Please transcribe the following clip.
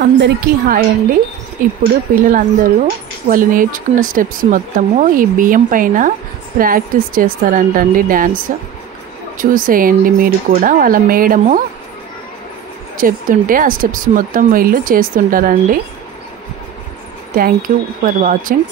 అందరికీ హాయ్ అండి. ఇప్పుడు పిల్లలందరూ వాళ్ళు నేర్చుకున్న స్టెప్స్ మొత్తము ఈ బియ్యం పైన ప్రాక్టీస్ చేస్తారంటండి. డ్యాన్స్ చూసేయండి మీరు కూడా. వాళ్ళ మేడము చెప్తుంటే ఆ స్టెప్స్ మొత్తం వీళ్ళు చేస్తుంటారండి. Thank you for watching.